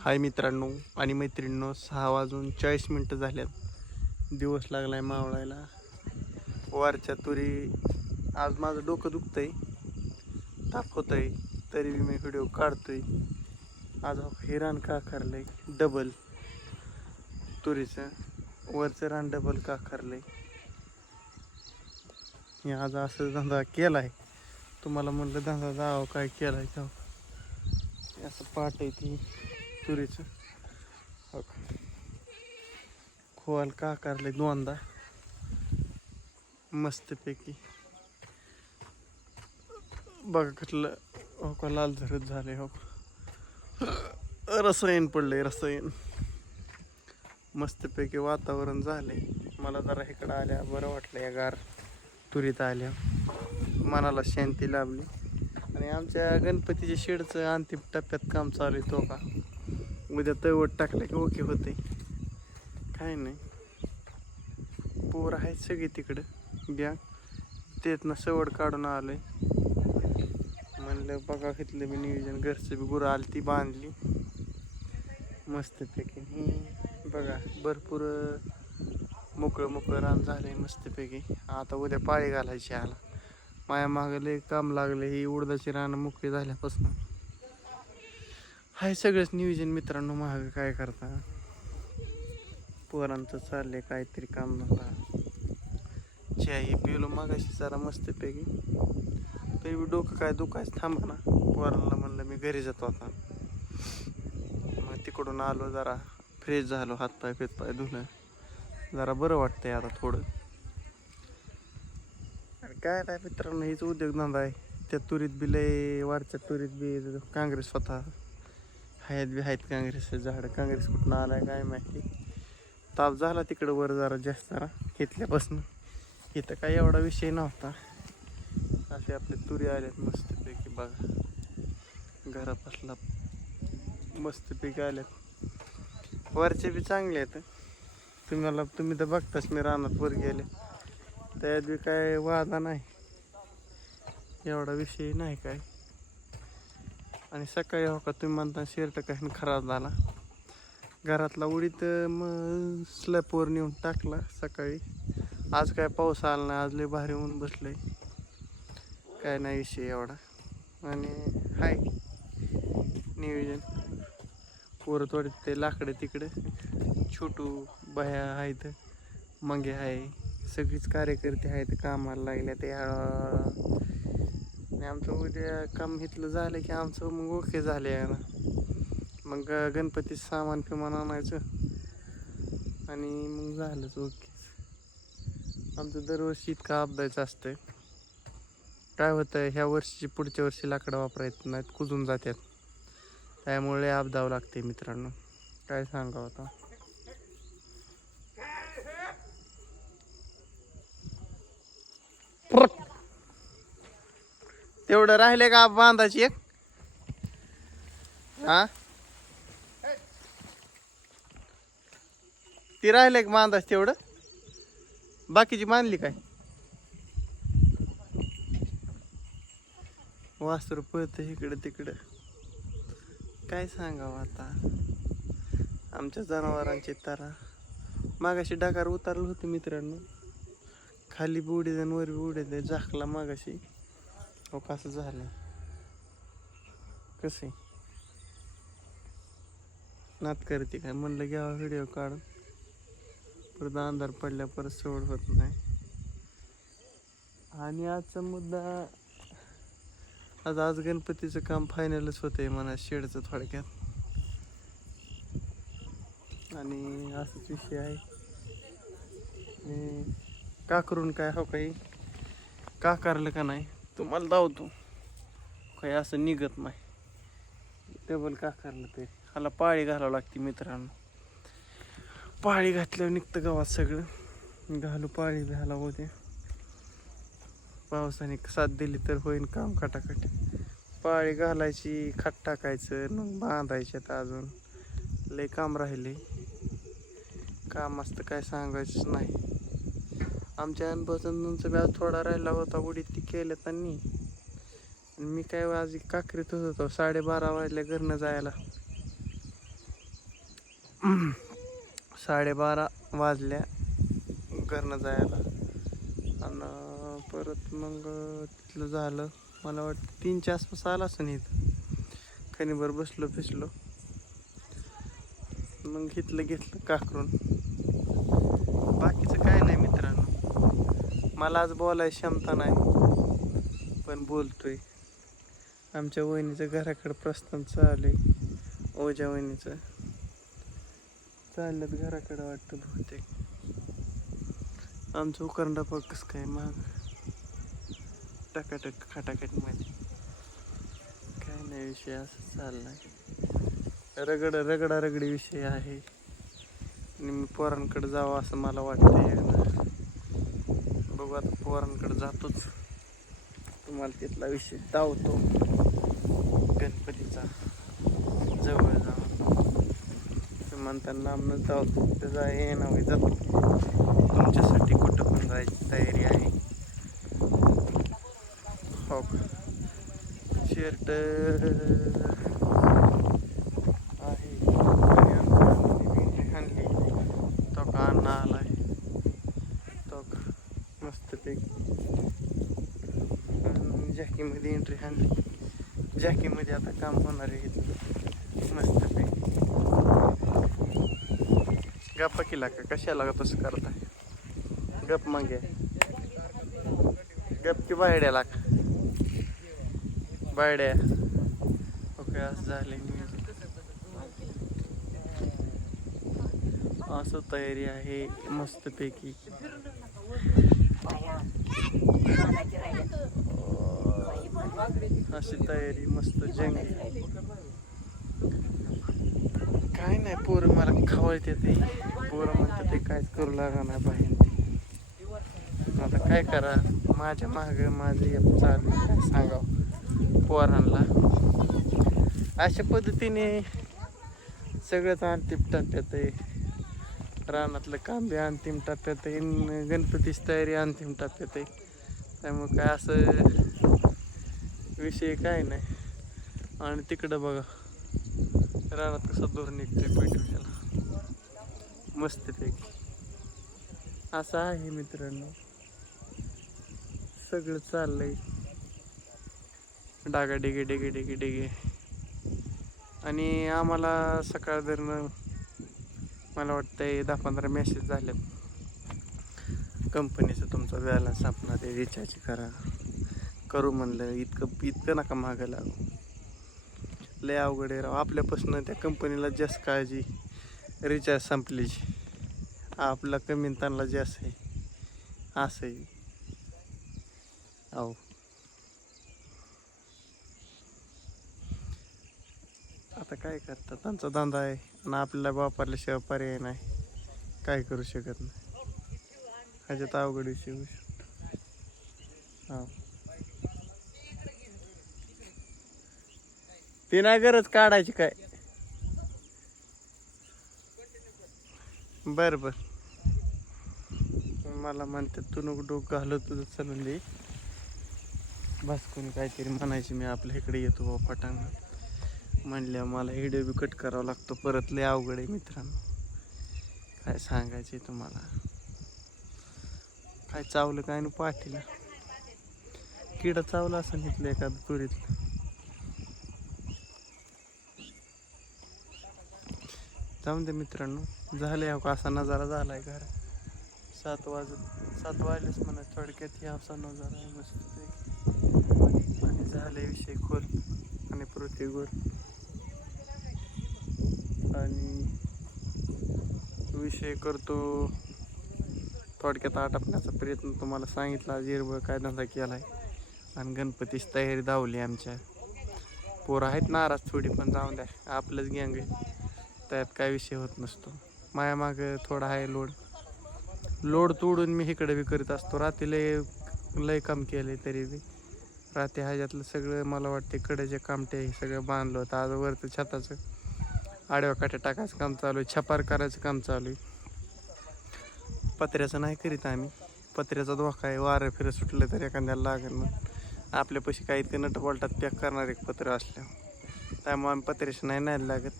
हाय मित्रांनो आणि मैत्रिणींनो सहा वाजून चाळीस मिनटं झाल्यात. दिवस लागलाय मावळायला. वारच्या तुरी आज माझं डोकं दुखतंय. ताप आहे तरी मी व्हिडिओ काढतोय. आज हिरान हे रान का डबल तुरीचं. वरचं रान डबल का करलंय मी आज असं धंदा केला आहे तुम्हाला म्हणलं धंदा जावं काय केलाय का असं पाठ आहे ती. तुरीचं. हो का. खोल का आकारले दोनदा. मस्तपैकी. बघा कसलं हो का लाल झरत झाले हो. रसायन पडले रसायन. मस्तपैकी वातावरण झाले मला जरा इकडं आल्या बरं वाटलं या गार तुरीत आल्या. मनाला शांती लाभली. आणि आमच्या गणपतीच्या शेडचं अंतिम टप्प्यात काम चालू आहे तो का? उद्या तवट टाकलं की ओके होते. काय नाही. पोर आहेत सगळी तिकडं. बॅग तेच सवड काढून आलं म्हणलं बघा घेतलं मी नियोजन. घरचं बी गुरं आली ती बांधली. मस्तपैकी. बघा भरपूर मोकळं मोकळं रान झालंय मस्तपैकी. आता उद्या पाळी घालायची आला माया मागं लय काम लागले ही उडदाची रानं मोकळी झाल्यापासून. हाय सगळंच नियोजन मित्रांनो महाग काय करता? पोरांचं चाललंय काहीतरी काम धंदा चहाही पिलो मागाशी जरा मस्तपैकी तरी डोकं काय दुखायच थांबा ना. पोरांना म्हणलं मी घरी जातो आता. मग तिकडून आलो जरा. फ्रेश झालो हातपाय पाय धुलं जरा बरं वाटतंय आता थोडं. आणि काय नाही मित्रांनो हेच उद्योगधंदा आहे. त्या तुरीत बी लय वारच्या तुरीत बी काँग्रेस स्वतः. आहेत बी आहेत काँग्रेसचं झाड. काँग्रेस कुठून आहे काय माहिती. ताप झाला तिकडं वर जरा जास्त जरा. घेतल्यापासून इथं काही एवढा विषय नव्हता. असे आपले तुरी आल्यात मस्तपैकी बघा. घरापासला मस्तपैकी आल्यात वरचे बी चांगले आहेत. तुम्हाला तुम्ही तर बघताच मी रानात वर गेले. त्यात बी काय वादा नाही. एवढा विषय नाही काय. आणि सकाळी हो का तुम्ही म्हणता शर्ट काही खराब झाला? घरातला उडीत मग स्लॅपवर नेऊन टाकला सकाळी. आज काय पाऊस आला नाही आज लय भारी होऊन बसलंय. काय नाही विषय एवढा. आणि हाय नियोजन. पोरं थोडे ते लाकडं तिकडे. छोटू बह्या आहेत मंगे आहे. सगळीच कार्यकर्ते आहेत कामाला लागल्या ते हळूहळू. आणि आमचं उद्या काम इथलं झालं की आमचं मग ओके झाले आहे ना मग गणपती सामान फिमान आणायचं. आणि मग झालंच ओके. आमचं दरवर्षी इतका अपदायचं असतंय. काय होतं ह्या वर्षी पुढच्या वर्षी लाकडं वापरायचं नाहीत कुजून जातात त्यामुळे अपदावं लागते मित्रांनो. काय सांगावं आता? प्रक. तेवढं राहिले का बांधायची एक? हा? ती राहिले का बांधाच तेवढं? बाकीची बांधली काय? वासर पळत इकडं तिकडं. काय सांगावं आता? आमच्या जनावरांची तारा. मागाशी डाकार उतारलं होतं मित्रांनो. खाली बुडे जण वर बुडे झाकला मागाशी. हो कसं झालं कसे नात करते काय म्हणलं घ्यावा व्हिडिओ काढून परत अंधार पडल्या परत सोड होत नाही आणि आजचा मुद्दा आज आज गणपतीचं काम फायनलच होतंय म्हणा शेडचं थोडक्यात आणि असंच विषय आहे काकरून का करून काय हो काही काकारलं का नाही तुम्हाला धावतो. काही असं निघत नाही. टेबल का करलं ते? ह्याला पाळी घालावं लागते मित्रांनो. पाळी घातल्यावर निघतं गावात सगळं. घालू पाळी घालावं होते पावसाने साथ दिली तर होईन काम खटाखट. पाळी घालायची खाट टाकायचं मग बांधायच्यात अजून. लय काम राहिले. काम असतं काय सांगायचंच नाही. आमच्या अनुभवाचा व्याज थोडा राहिला होता उडीत केलं त्यांनी आणि मी काय आज काकरीत होत होतो साडेबारा वाजल्या घरनं जायला. साडेबारा वाजल्या घरनं जायला. आणि परत मग तिथलं झालं. मला वाटतं तीनच्या आसपास आला असं इथं. खणीभर बसलो फिसलो. मग घेतलं घेतलं काकरून. बाकीचं काय नाही मित्रांनो. मला आज बोलायची क्षमता नाही. बोलतोय. आमच्या वहिनीचं घराकडं प्रस्थान चालू आहे. ओझ्या वहिनीचं. चालल्यात घराकडं वाटतं बहुतेक. आमचं उकरंडा कसं काय महाग टकाटक खटाखटमध्ये. काय नाही विषय असं चाललाय. रगड रगडा रगडी विषय आहे. आणि मी पोरांकडे जावं असं मला वाटतं बघू आता पोरांकडे जातोच. तुम्हाला तिथला विषय दावतो. गणपतीचा. जवळ जाऊन. ते म्हणताना आम्ही धावतो. त्याचा हे नाव जातो तुमच्यासाठी कुठं पण जायची तयारी आहे. हो का? शर्ट आहे आणि आमच्या घरी आणली तो का अण्णा आलाय तो का मस्तपैकी आणि जॅकीमध्ये एंट्री आणली. जॅकीमध्ये आता काम होणार आहे इथं. मस्तपैकी गप्पा केला का? कशाला का तसं करताय गप मागे. गप की बायड्या लाग बायड्या ओके असं झाले असं तयारी आहे मस्तपैकी अशी तयारी मस्त जंग. काय नाही पोरं मला खवळते ते पोरं म्हणते ते काहीच करू लागा नाही बाहेर आता काय करा माझ्या माग माझं चालू काय सांगावं पोरांना. अशा पद्धतीने सगळंच अंतिम टप्प्यात आहे. रानातलं काम बी अंतिम टप्प्यात आहे. गणपतीची तयारी अंतिम टप्प्यात आहे. त्यामुळे काय असं विषय काय नाही. आणि तिकडं बघा. रानात कसा दूर निघतोय पैठण्याला मस्तपैकी. असं आहे मित्रांनो. सगळं चाललंय. डागा डिगे डेगे डेगे डेगे. आणि आम्हाला सकाळ धरणं मला वाटतंय दहा पंधरा मेसेज झालेत कंपनीचं तुमचा बॅलन्स आपणार ते रिचार्ज करा. करू म्हणलं इतकं इतकं नका मागं लागू. लय अवघड आहे राव. आपल्यापासून त्या कंपनीला जास्त काळजी रिचार्ज संपलीची आपला कमी आणि त्यांना जास्त आहे. असं आहे. अहो. आता काय करतात? त्यांचा धंदा आहे आणि आपल्याला वापरल्याशिवाय पर्याय नाही. काय करू शकत नाही. ह्याच्यात अवघड विषय होऊ शकतो हा ते नाही गरज काढायची काय. बर बर. मला म्हणते तू नको डोकं घालत तुझं चालून दे. बस कोणी काहीतरी म्हणायची मी आपल्या इकडे येतो बाबा पटांग म्हणल्या मला व्हिडिओ बी कट करावा लागतो परत लय अवघड आहे मित्रांनो. काय सांगायचे तुम्हाला. काय चावलं काय ना पाठीला. किडा चावला असं घेतलं एखादं तुरीतलं. जाऊन दे मित्रांनो झालं हो का असा नजारा झाला आहे घर. सात वाजत सात वाजलेच म्हणा थोडक्यात ही असा नजारा आहे मस्त आणि झाले विषय खोल आणि पृथ्वी गोल. आणि विषय करतो थोडक्यात आटपण्याचा प्रयत्न तुम्हाला सांगितला जिरबळ काय धंदा केला आहे आणि गणपतीची तयारी धावली आमच्या. पोरं आहेत नाराज थोडी पण जाऊन द्या आपलंच गँग आहे. त्यात काय विषय होत नसतो. माया मागं थोडा आहे लोड. लोड तोडून मी इकडे बी करीत असतो. रात्री लय लय काम केले तरी बी. रात्री ह्याच्यातलं सगळं मला वाटते कडेचे कामटे हे सगळं बांधलं होतं. आज वरचं छताचं आडव्या काट्या टाकायचं काम चालू आहे. छपार करायचं काम चालू आहे. पत्र्याचं नाही करीत आम्ही. पत्र्याचा धोका आहे. वारं फिरं सुटलं तर एखाद्याला लागेल मग आपल्यापाशी काही ते नट पॅक करणार एक पत्र असल्या त्यामुळे आम्ही पत्र्याशी नाही नाही लागत.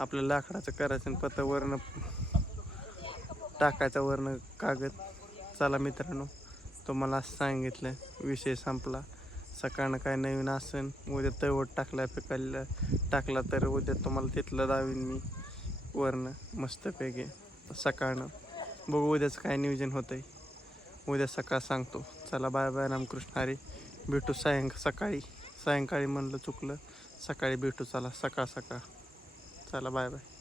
आपलं लाकडाचं करायचं आणि पत्ता वरनं टाकायचा वरनं कागद. चला मित्रांनो तुम्हाला असं सांगितलं विषय संपला. सकाळनं काय नवीन असेल उद्या तळवट टाकला पिकायला टाकला तर उद्या तुम्हाला तिथलं दावीन मी. वरनं मस्तपैकी सकाळनं. बघू उद्याचं काय नियोजन होतंय. उद्या सकाळ सांगतो. चला बाय बाय रामकृष्ण हरी. भेटू सायंक सकाळी. सायंकाळी म्हणलं चुकलं. सकाळी भेटू चला सकाळ सकाळ. चला बाय बाय.